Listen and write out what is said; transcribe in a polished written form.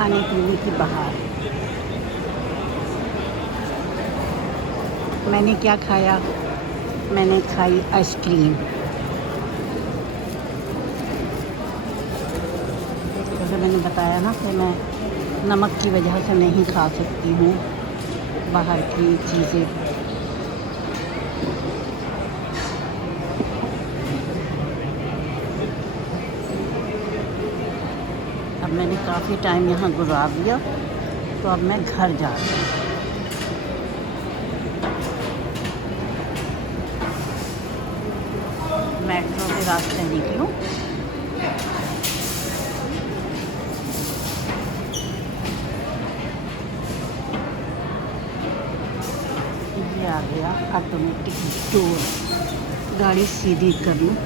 खाने पीने की बहार। मैंने क्या खाया? मैंने खाई आइसक्रीम। जैसे मैंने बताया ना कि मैं नमक की वजह से नहीं खा सकती हूँ बाहर की चीज़ें। अब मैंने काफ़ी टाइम यहाँ गुजार दिया, तो अब मैं घर जा रही हूँ। मेट्रो के रास्ते निकलूँ। ये आ गया ऑटोमेटिक डोर। गाड़ी सीधी कर लूँ।